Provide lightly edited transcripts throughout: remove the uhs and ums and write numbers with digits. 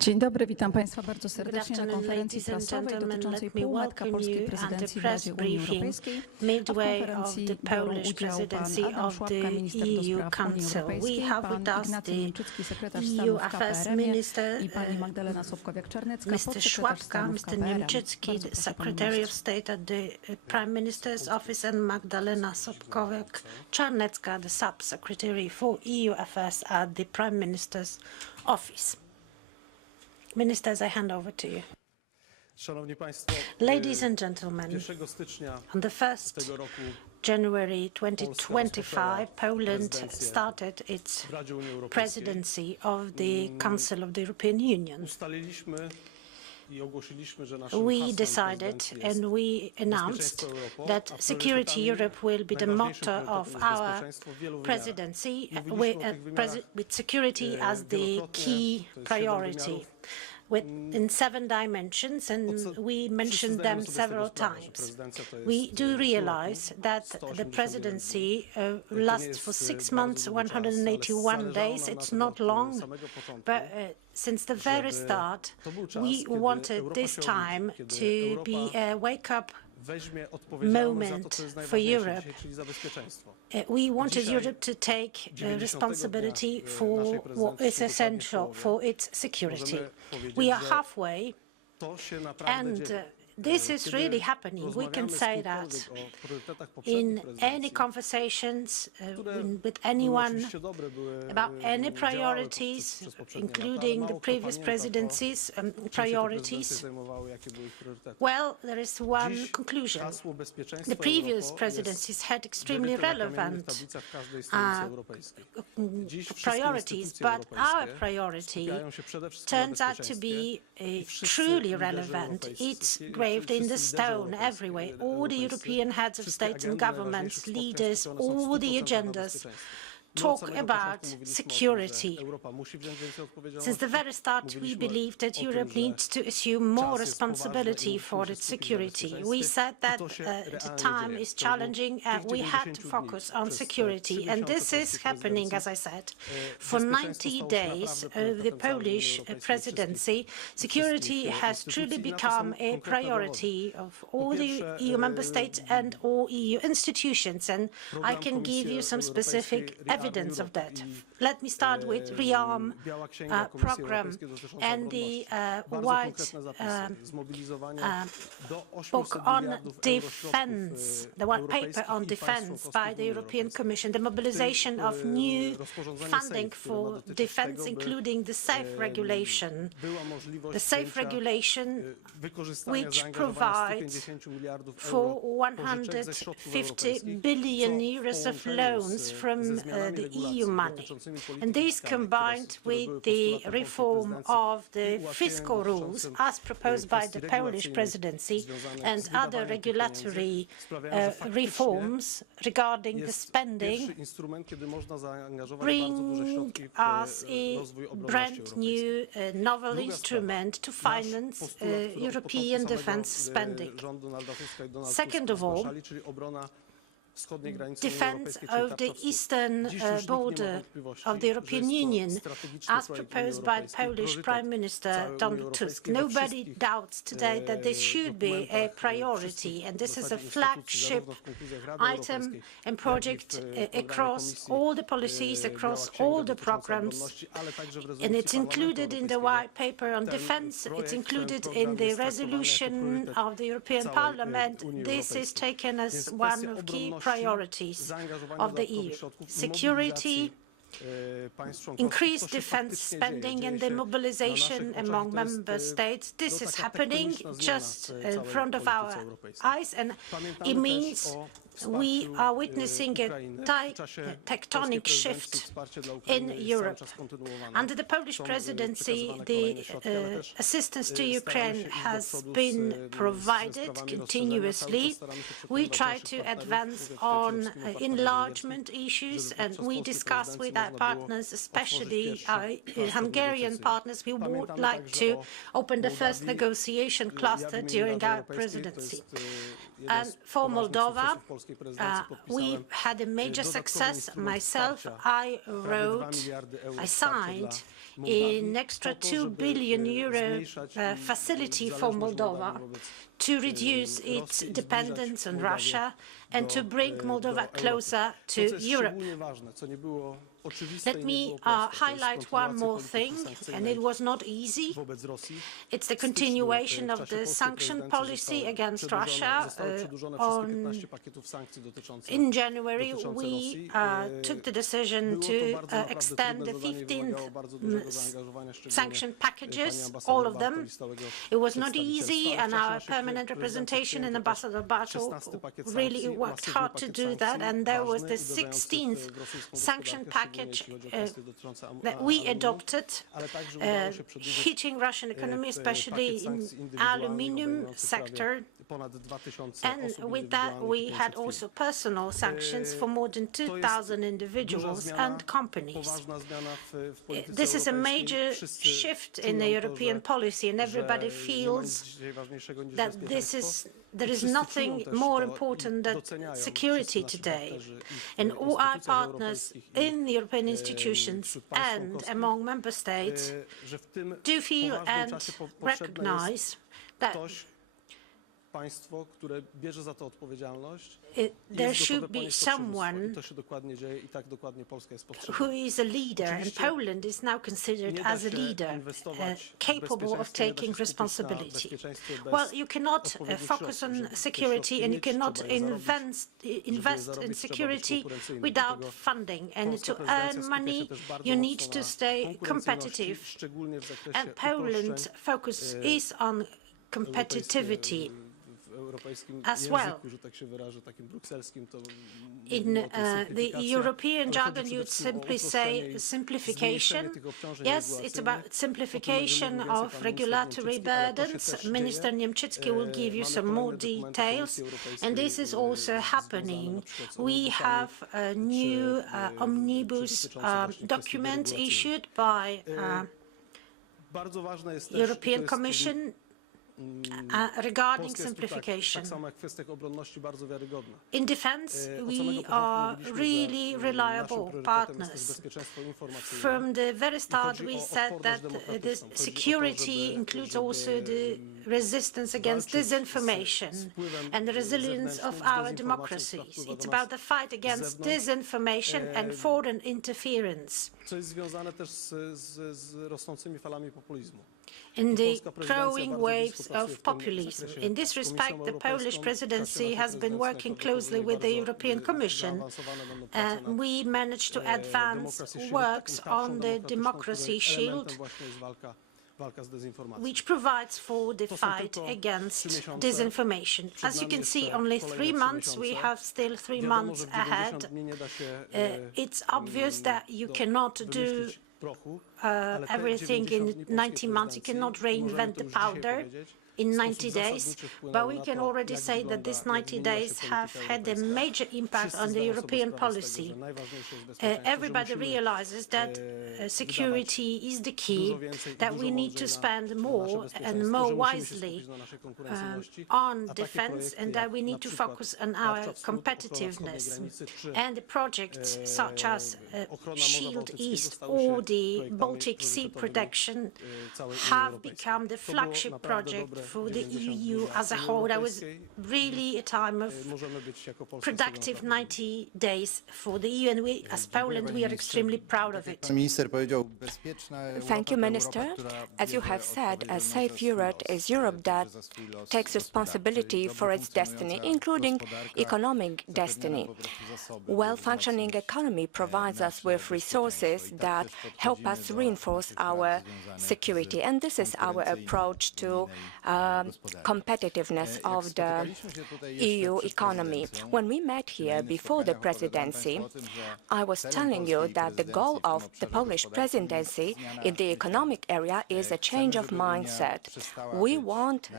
Dzień dobry, witam Państwa bardzo serdecznie na konferencji prasowej dotyczącej półmetka polskiej prezydencji w Radzie Unii Europejskiej. Midway of the Polish presidency of the EU Council. We have with us the EU Affairs Minister, Mr. Szłapka, Mr. Niemczycki, the Secretary of State at the Prime Minister's Office, and Magdalena Sobkowiak-Czarnecka, the Sub-Secretary for EU Affairs at the Prime Minister's Office. Ministers, I hand over to you. Ladies and gentlemen, on the 1st January 2025, Poland started its presidency of the Council of the European Union. We decided and we announced that Security Europe will be the motto of our presidency, with security as the key priority. In 7 dimensions, and we mentioned them several times. We do realize that the presidency lasts for 6 months, 181 days. It's not long, but since the very start, we wanted this time to be a wake-up moment for Europe. We wanted Europe to take responsibility for what is essential for its security. We are halfway, and this is really happening. We can say that in any conversations with anyone about any priorities, including the previous presidency's priorities, well, there is one conclusion. The previous presidencies had extremely relevant priorities, but our priority turns out to be truly relevant. It's engraved in the stone everywhere. All the European heads of state and governments, leaders, all the agendas talk about security. Since the very start, we believe that Europe needs to assume more responsibility for its security. We said that the time is challenging and we had to focus on security. And this is happening, as I said. For 90 days of the Polish presidency, security has truly become a priority of all the EU member states and all EU institutions. And I can give you some specific evidence of that. Let me start with REARM program and the white book on defense, the white paper on defense by the European Commission, the mobilization of new funding for defense, including the SAFE regulation. The SAFE regulation, which provides for 150 billion euros of loans from the EU money. And these combined with the reform of the fiscal rules as proposed by the Polish presidency and other regulatory reforms regarding the spending bring us a brand new novel instrument to finance European defense spending. Second of all, defense of the eastern border of the European Union, as proposed by the Polish Prime Minister Donald Tusk. Nobody doubts today that this should be a priority, and this is a flagship item and project across all the policies, across all the programs, and it's included in the white paper on defense, it's included in the resolution of the European Parliament. This is taken as one of key priorities of the EU. Security, increased defense spending and the mobilization among member states. This is happening just in front of our eyes, and it means we are witnessing a tectonic shift in Europe. Under the Polish presidency, the assistance to Ukraine has been provided continuously. We try to advance on enlargement issues, and we discuss with our partners, especially our Hungarian partners. We would like to open the first negotiation cluster during our presidency. And for Moldova, we had a major success. Myself, I signed an extra €2 billion facility for Moldova to reduce its dependence on Russia and to bring Moldova closer to Europe. Let me highlight one more thing, and it was not easy. It's the continuation of the sanction policy against Russia. In January, we took the decision to extend the 15 sanction packages, all of them. It was not easy, and our permanent representation and Ambassador Bartel really worked hard to do that, and there was the 16th sanction package that we adopted, hitting Russian economy, especially in aluminium sector. And with that, we had also personal sanctions for more than 2,000 individuals and companies. This is a major shift in the European policy, and everybody feels that there is nothing more important than security today. And all our partners in the European institutions and among member states do feel and recognize that there should be someone who is a leader, and Poland is now considered as a leader, capable of taking responsibility. Well, you cannot focus on security, and you cannot invest in security without funding. And to earn money, you need to stay competitive. And Poland's focus is on competitivity as well. In the European jargon, you'd simply say simplification. Yes, it's about simplification of regulatory burdens. Minister Niemczycki will give you some more details, and this is also happening. We have a new omnibus document issued by European Commission regarding simplification. In defense, we are really reliable partners. From the very start, we said that the security includes also the resistance against disinformation and the resilience of our democracies. It's about the fight against disinformation and foreign interference. In the growing waves of populism. In this respect, the Polish presidency has been working closely with the European Commission. We managed to advance works on the democracy shield, which provides for the fight against disinformation. As you can see, only 3 months, we have still 3 months ahead. It's obvious that you cannot do everything in 90 months. You cannot reinvent the powder in 90 days, but we can already say that these 90 days have had a major impact on the European policy. Everybody realizes that security is the key, that we need to spend more and more wisely on defense, and that we need to focus on our competitiveness. And the projects such as Shield East or the Baltic Sea protection have become the flagship project for the EU as a whole. That was really a time of productive 90 days for the EU, and we, as Poland, we are extremely proud of it. Thank you, Minister. As you have said, a safe Europe is Europe that takes responsibility for its destiny, including economic destiny. Well-functioning economy provides us with resources that help us reinforce our security, and this is our approach to competitiveness of the EU economy. When we met here before the presidency, I was telling you that the goal of the Polish presidency in the economic area is a change of mindset. We want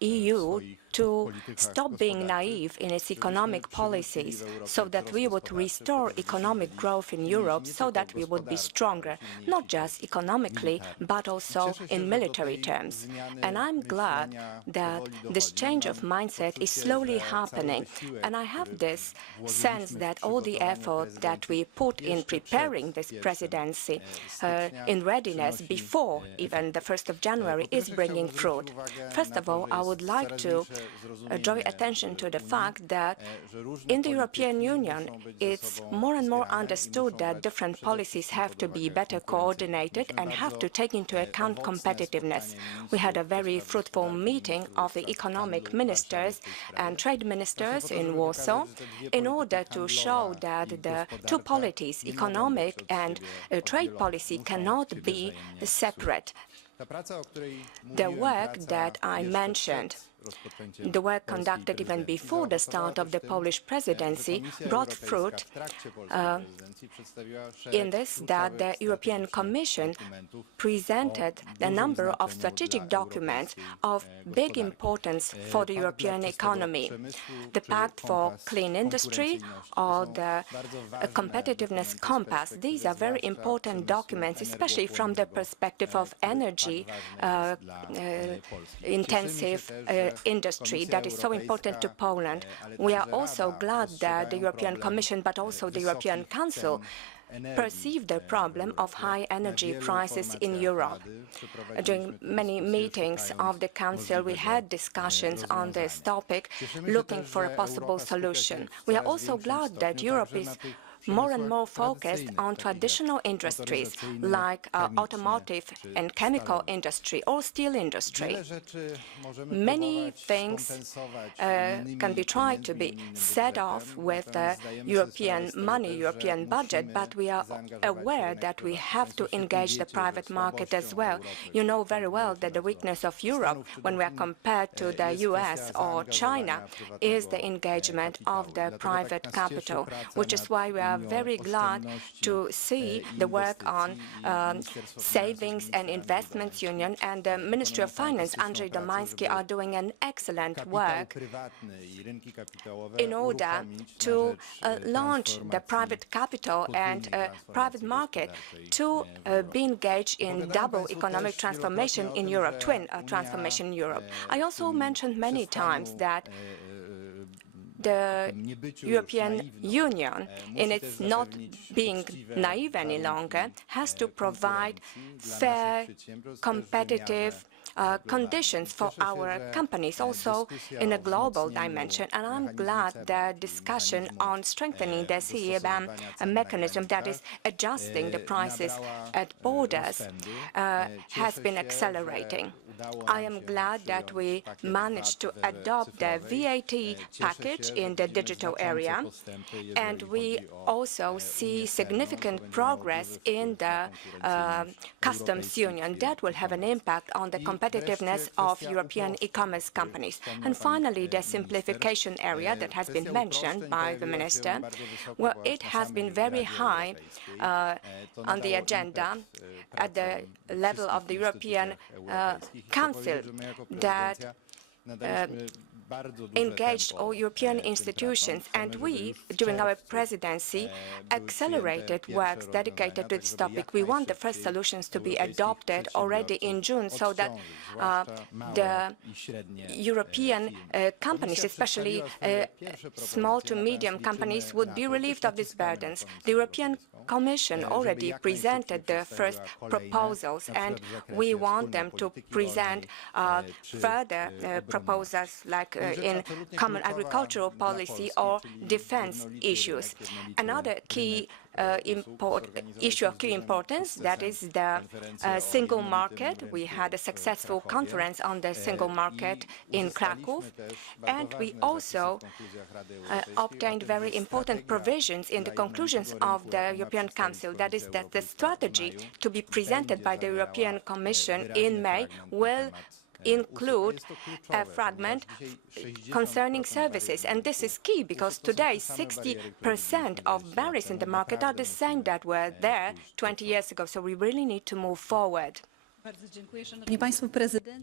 EU to stop being naive in its economic policies so that we would restore economic growth in Europe so that we would be stronger, not just economically, but also in military terms. And I'm glad that this change of mindset is slowly happening. And I have this sense that all the effort that we put in preparing this presidency in readiness before even the 1st of January is bringing fruit. First of all, I would like to draw attention to the fact that in the European Union, it's more and more understood that different policies have to be better coordinated and have to take into account competitiveness. We had a very fruitful meeting of the economic ministers and trade ministers in Warsaw in order to show that the two policies, economic and trade policy, cannot be separate. The work that I mentioned, the work conducted even before the start of the Polish presidency, brought fruit in this, that the European Commission presented a number of strategic documents of big importance for the European economy. The Pact for Clean Industry or the Competitiveness Compass, these are very important documents, especially from the perspective of energy intensive industry that is so important to Poland. We are also glad that the European Commission, but also the European Council, perceive the problem of high energy prices in Europe. During many meetings of the Council, we had discussions on this topic, looking for a possible solution. We are also glad that Europe is more and more focused on traditional industries like automotive and chemical industry or steel industry. Many things can be tried to be set off with European money, European budget, but we are aware that we have to engage the private market as well. You know very well that the weakness of Europe, when we are compared to the US or China, is the engagement of the private capital, which is why we are very glad to see the work on Savings and Investments Union, and the Ministry of Finance, Andrzej Domański, are doing an excellent work in order to launch the private capital and private market to be engaged in double economic transformation in Europe, twin transformation in Europe. I also mentioned many times that the European Union, in its not being naive any longer, has to provide fair, competitive conditions for our companies, also in a global dimension. And I'm glad the discussion on strengthening the CBAM mechanism, that is adjusting the prices at borders, has been accelerating. I am glad that we managed to adopt the VAT package in the digital area, and we also see significant progress in the customs union that will have an impact on the competitiveness of European e-commerce companies. And finally, the simplification area that has been mentioned by the minister, well, it has been very high on the agenda at the level of the European Council that engaged all European institutions, and we, during our presidency, accelerated works dedicated to this topic. We want the first solutions to be adopted already in June so that the European companies, especially small to medium companies, would be relieved of these burdens. The European Commission already presented the first proposals, and we want them to present further proposals like in common agricultural policy or defense issues. Another key issue of key importance, that is the single market. We had a successful conference on the single market in Krakow, and we also obtained very important provisions in the conclusions of the European Council. That is that the strategy to be presented by the European Commission in May will include a fragment concerning services. And this is key because today 60% of barriers in the market are the same that were there 20 years ago. So we really need to move forward.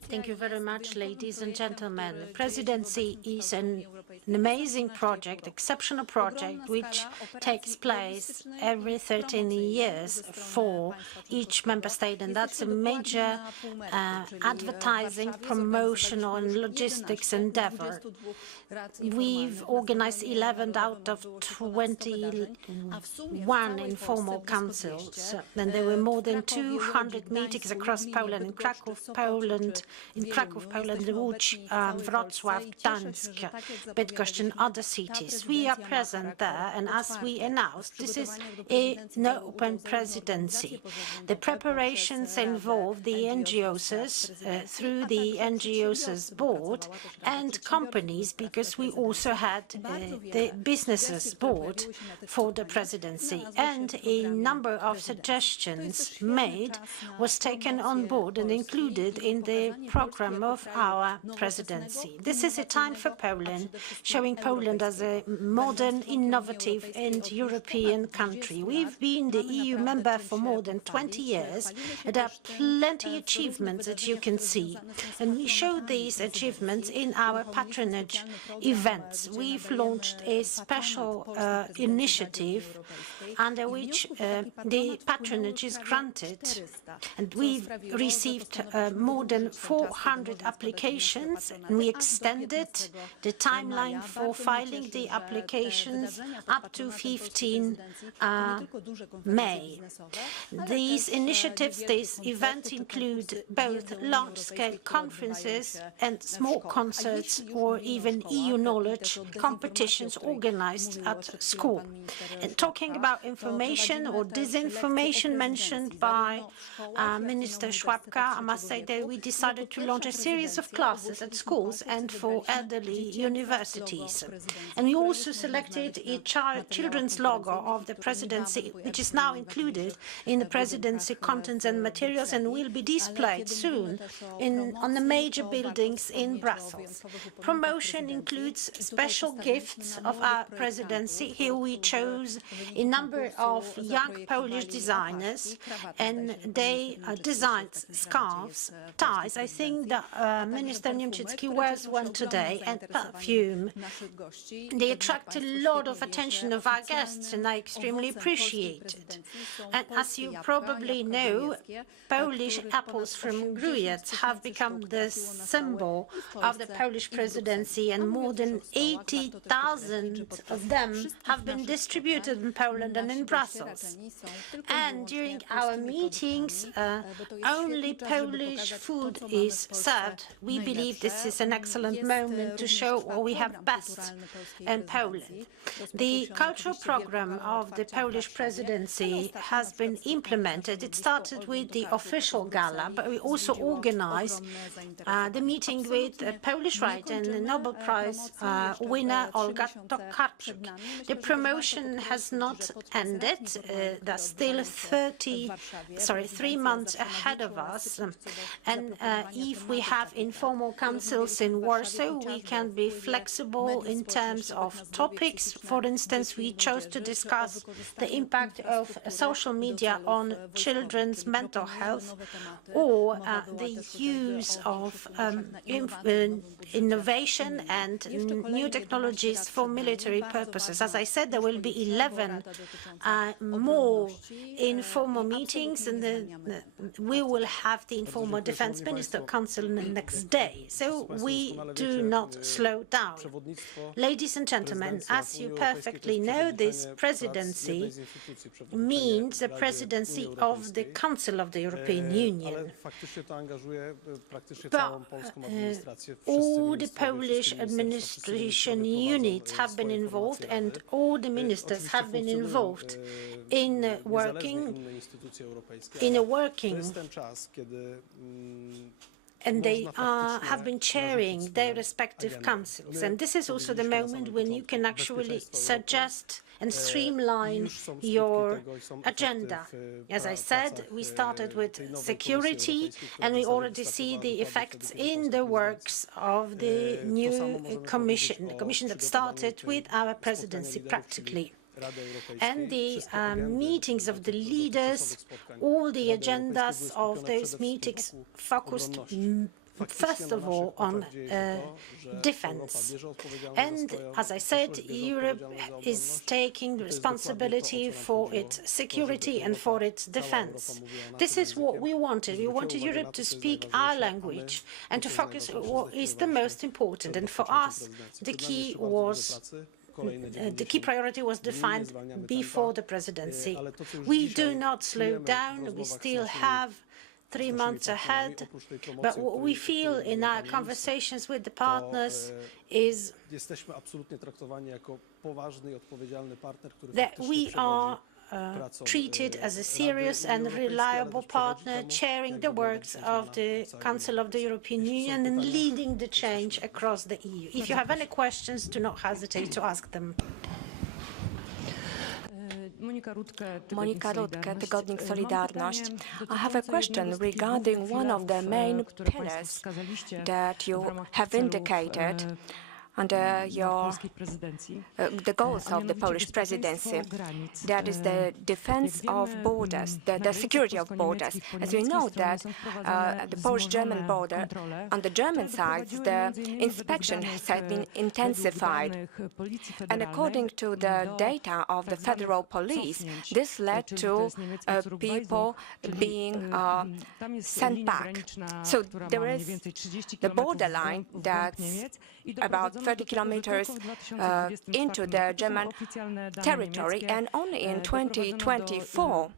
Thank you very much, ladies and gentlemen. Presidency is an amazing project, exceptional project, which takes place every 13 years for each member state, and that's a major advertising, promotional, and logistics endeavor. We've organized 11 out of 21 informal councils, and there were more than 200 meetings across Poland, in Kraków, Poland, Łódź, Wrocław, Gdańsk, Bydgoszcz, and other cities. We are present there, and as we announced, this is an open presidency. The preparations involve the NGOs through the NGOs board and companies, because we also had the businesses board for the presidency, and a number of suggestions made was taken on board and included in the program of our presidency. This is a time for Poland, showing Poland as a modern, innovative and European country. We've been the EU member for more than 20 years, and there are plenty of achievements that you can see, and we show these achievements in our patronage events. We've launched a special initiative under which the patronage is granted, and we've received more than 400 applications, and we extended the timeline for filing the applications up to 15 May. These initiatives, these events include both large-scale conferences and small concerts, or even EU knowledge competitions organized at school. And talking about information or disinformation mentioned by Minister Schwabka, I must say that we decided to launch a series of classes at schools and for elderly universities. And we also selected a children's logo of the presidency, which is now included in the presidency contents and materials, and will be displayed soon on the major buildings in Brussels. Promotion includes special gifts of our presidency. Here we chose a number of young Polish designers, and they designed scarves, ties. I think that Minister Niemczycki wears one today, and perfume. They attract a lot of attention of our guests, and I extremely appreciate it. And as you probably know, Polish apples from Grujec have become the symbol of the Polish presidency, and more than 80,000 of them have been distributed in Poland and in Brussels. And during our meetings, only Polish food is served. We believe this is an excellent moment to show what we have best in Poland. The cultural program of the Polish presidency has been implemented. It started with the official gala, but we also organized the meeting with Polish writer and the Nobel Prize winner Olga Tokarczuk. The promotion has not ended. There's still 3 months ahead of us. And if we have informal councils in Warsaw, we can be flexible in terms of topics. For instance, we chose to discuss the impact of social media on children's mental health, or the use of innovation and new technologies for military purposes. As I said, there will be 11 more informal meetings, and we will have the informal Defense Minister Council the next day. So we do not slow down. Ladies and gentlemen, as you perfectly know, this presidency means the presidency of the Council of the European Union. But all the Polish administration units have been involved, and all the ministers have been involved in working, and they have been chairing their respective councils. And this is also the moment when you can actually suggest and streamline your agenda. As I said, we started with security, and we already see the effects in the works of the new commission, the commission that started with our presidency practically. And the meetings of the leaders, all the agendas of those meetings focused first of all on defense. And as I said, Europe is taking responsibility for its security and for its defense. This is what we wanted. We wanted Europe to speak our language and to focus on what is the most important. And for us, the key priority was defined before the presidency. We do not slow down. We still have 3 months ahead, but what we feel in our conversations with the partners is that we are treated as a serious and reliable partner, chairing the works of the Council of the European Union and leading the change across the EU. If you have any questions, do not hesitate to ask them. Monika Rutke, Tygodnik Solidarność. I have a question regarding one of the main pillars that you have indicated under the goals of the Polish presidency. That is the defense of borders, the security of borders. As we know that at the Polish-German border, on the German side, the inspection has been intensified. And according to the data of the federal police, this led to people being sent back. So there is the borderline that's about 30 kilometers into the German territory, and only in 2024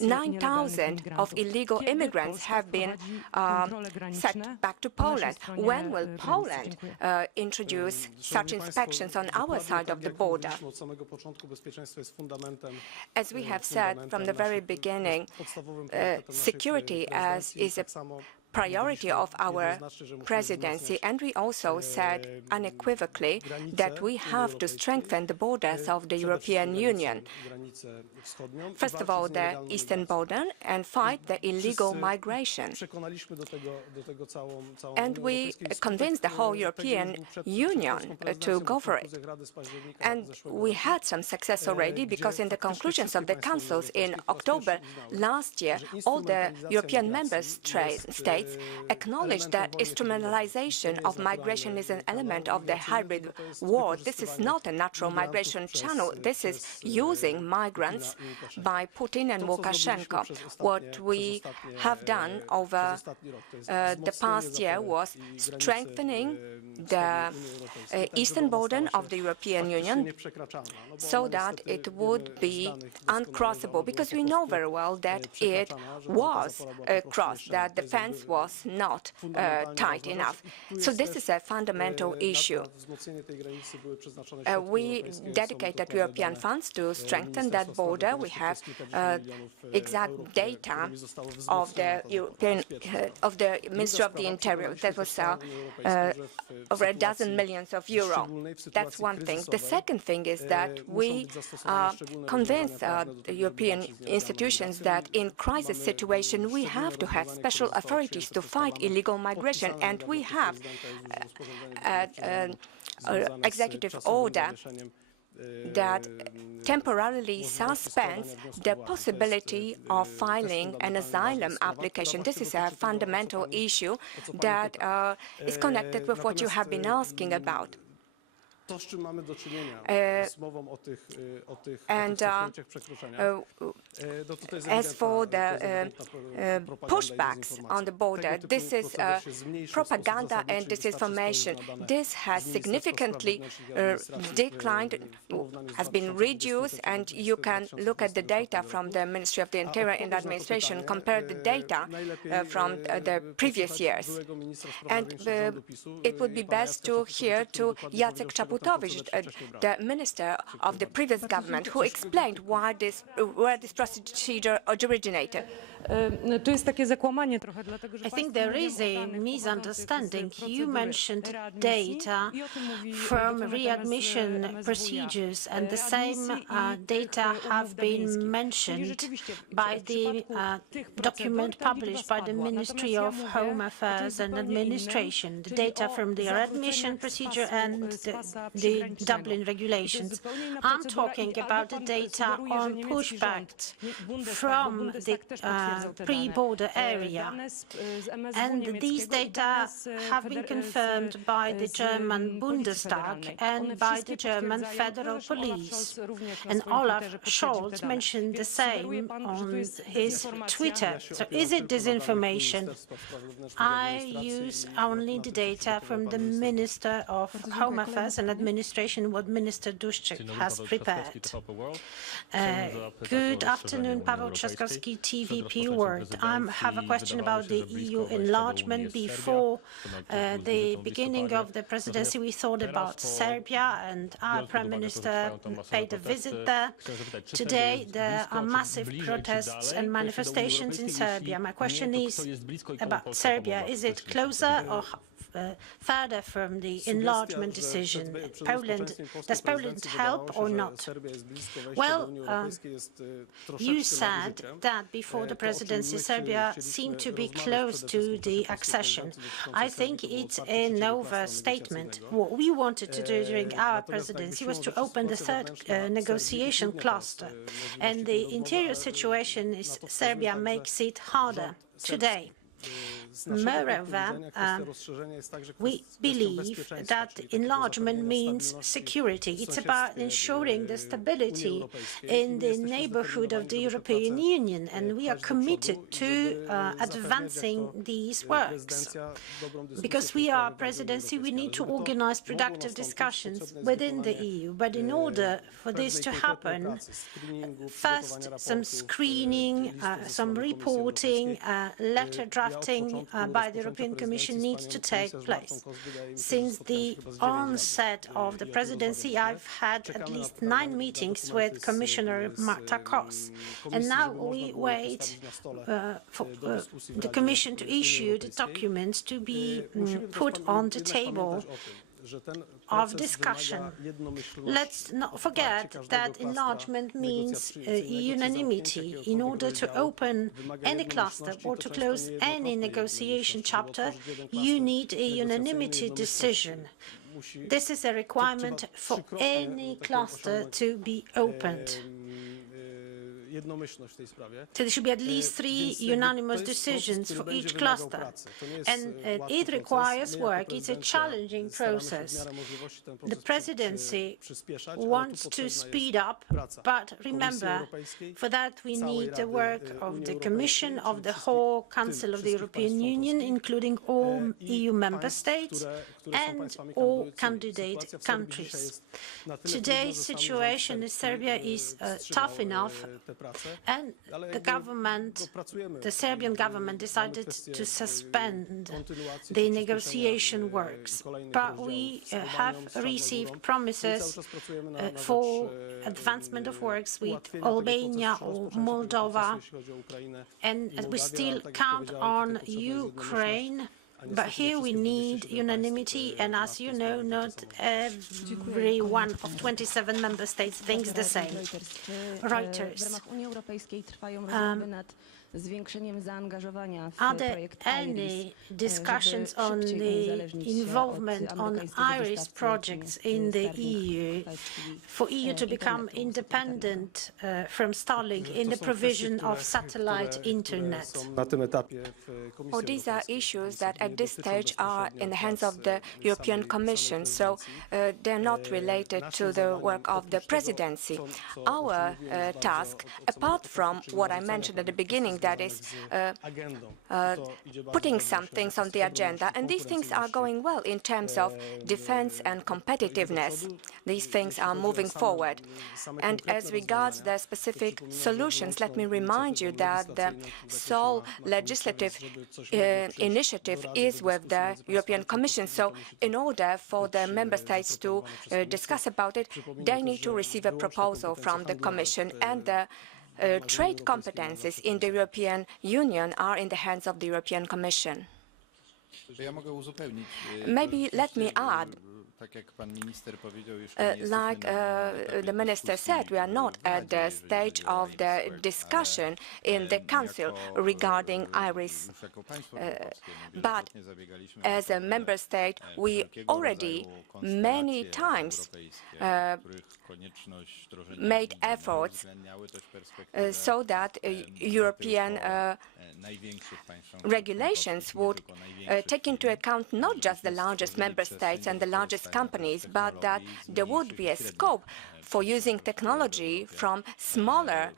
9,000 of illegal immigrants have been sent back to Poland. When will Poland introduce such inspections on our side of the border? As we have said from the very beginning, security is a priority of our presidency, and we also said unequivocally that we have to strengthen the borders of the European Union. First of all, the eastern border, and fight the illegal migration. And we convinced the whole European Union to go for it. And we had some success already, because in the conclusions of the councils in October last year, all the European member states acknowledged that instrumentalization of migration is an element of the hybrid war. This is not a natural migration channel. This is using migrants by Putin and Lukashenko. What we have done over the past year was strengthening the eastern border of the European Union so that it would be uncrossable, because we know very well that it was crossed, that the fence was not tight enough. So this is a fundamental issue. We dedicated European funds to strengthen that border. We have exact data of the European of the Ministry of the Interior. That was over a dozen millions of euro. That's one thing. The second thing is that we convinced the European institutions that in crisis situation we have to have special authorities to fight illegal migration, and we have an executive order that temporarily suspends the possibility of filing an asylum application. This is a fundamental issue that is connected with what you have been asking about. As for the pushbacks on the border, this is propaganda and disinformation. This has significantly declined, has been reduced, and you can look at the data from the Ministry of the Interior and Administration, compare the data from the previous years. And it would be best to hear to Jacek Czaputowicz, the minister of the previous government, who explained where this procedure originated. Tu jest takie zakłamanie trochę, dlatego że I think państwo there mówią is o a danych misunderstanding. pochodzących z You procedury mentioned readmisji data i o tym mówi from dokument readmission MSWiA. procedures, and the same Readmisji i data tych have umów been dublińskich. Czyli mentioned rzeczywiście by w the przypadku tych procedur document ta liczba published by the spadła. Ministry Natomiast ja of mówię Home o Affairs czymś and zupełnie innym, Administration, the czyli data o from the readmission zawróceniach z procedure pasu, and z pasa the przygranicznego. Dublin I to jest regulations. zupełnie inna I'm procedura talking i albo about the pan data sugeruje, że on niemiecki rząd, pushbacks Bundestag, bo from the Bundestag też potwierdzał te dane. pre-border area. Dane z MSW And these niemieckiego i data dane z have been confirmed by the German Policji Bundestag Federalnej. and One by wszystkie the German potwierdzają to, Federal zresztą Olaf Police. Scholz również na And swoim Olaf Twitterze potwierdził te Scholz dane. mentioned the Więc same sugeruje pan, że to on jest his dezinformacja? Twitter. So is it disinformation? I use only the data from the Minister of Home Affairs and Administration, what Minister Duszczyk has prepared. Good afternoon, Paweł Trzaskowski, TVP World. I have a question about the EU enlargement. Before the beginning of the presidency, we thought about Serbia, and our Prime Minister paid a visit there. Today, there are massive protests and manifestations in Serbia. My question is about Serbia. Is it closer or further from the enlargement decision? Does Poland help or not? Well, you said that before the presidency, Serbia seemed to be close to the accession. I think it's an overstatement. What we wanted to do during our presidency was to open the third negotiation cluster, and the interior situation in Serbia makes it harder today. Moreover, we believe that enlargement means security. It's about ensuring the stability in the neighborhood of the European Union, and we are committed to advancing these works. Because we are presidency, we need to organize productive discussions within the EU. But in order for this to happen, first, some screening, some reporting, letter drafting by the European Commission needs to take place. Since the onset of the presidency, I've had at least 9 meetings with Commissioner Marta Kos, and now we wait for the Commission to issue the documents to be put on the table of discussion. Let's not forget that enlargement means unanimity. In order to open any cluster or to close any negotiation chapter, you need a unanimity decision. This is a requirement for any cluster to be opened. So there should be at least 3 unanimous decisions for each cluster. And it requires work. It's a challenging process. The presidency wants to speed up, but remember, for that we need the work of the Commission, of the whole Council of the European Union, including all EU member states and all candidate countries. Today's situation in Serbia is tough enough, and the Serbian government decided to suspend the negotiation works. But we have received promises for advancement of works with Albania or Moldova, and we still count on Ukraine. But here we need unanimity, and as you know, not every one of 27 member states thinks the same. Reuters. Are there any discussions on the involvement on Irish projects in the EU for EU to become independent from Starlink in the provision of satellite internet? Well, these are issues that at this stage are in the hands of the European Commission, so they're not related to the work of the presidency. Our task, apart from what I mentioned at the beginning, that is putting some things on the agenda, and these things are going well in terms of defense and competitiveness. These things are moving forward. And as regards the specific solutions, let me remind you that the sole legislative initiative is with the European Commission. So in order for the member states to discuss about it, they need to receive a proposal from the Commission, and the trade competences in the European Union are in the hands of the European Commission. Maybe let me add, like the Minister said, we are not at the stage of the discussion in the Council regarding IRIS. But as a Member State, we already many times made efforts so that European regulations would take into account not just the largest Member States and the largest companies, but that there would be a scope for using technology from smaller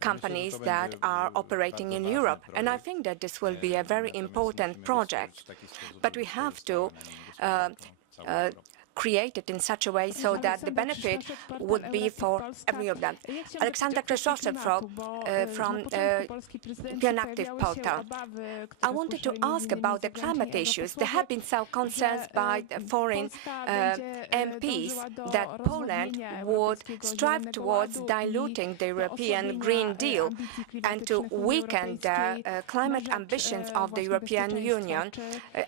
companies that are operating in Europe. And I think that this will be a very important project. But we have to create it in such a way so that the benefit would be for every of them. Alexander Krzysztof from European Active Portal. I wanted to ask about the climate issues. There have been some concerns by the foreign MPs that Poland would strive towards diluting the European Green Deal and to weaken the climate ambitions of the European Union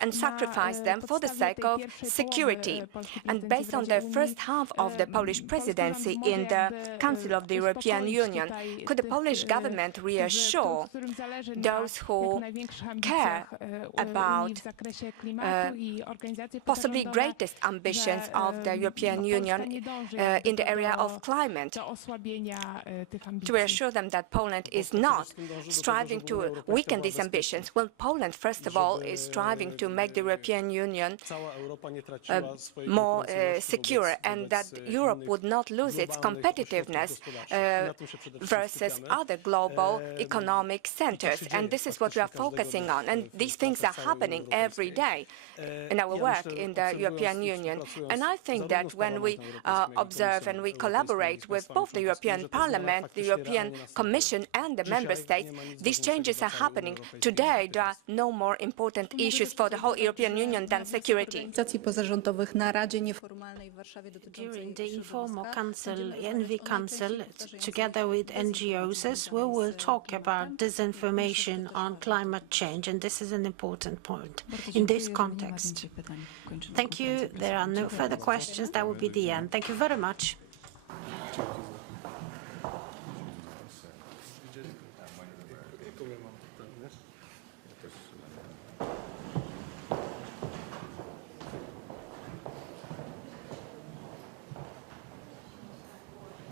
and sacrifice them for the sake of security. And based on the first half of the Polish presidency in the Council of the European Union, could the Polish government reassure those who care about possibly greatest ambitions of the European Union in the area of climate, to reassure them that Poland is not striving to weaken these ambitions? Well, Poland, first of all, is striving to make the European Union more secure, and that Europe would not lose its competitiveness versus other global economic centers. And this is what we are focusing on. And these things are happening every day in our work in the European Union. And I think that when we observe and we collaborate with both the European Parliament, the European Commission and the Member States, these changes are happening. Today, there are no more important issues for the whole European Union than security. During the informal council, ENVI Council, together with NGOs, we will talk about disinformation on climate change, and this is an important point in this context. Thank you. There are no further questions. That will be the end. Thank you very much.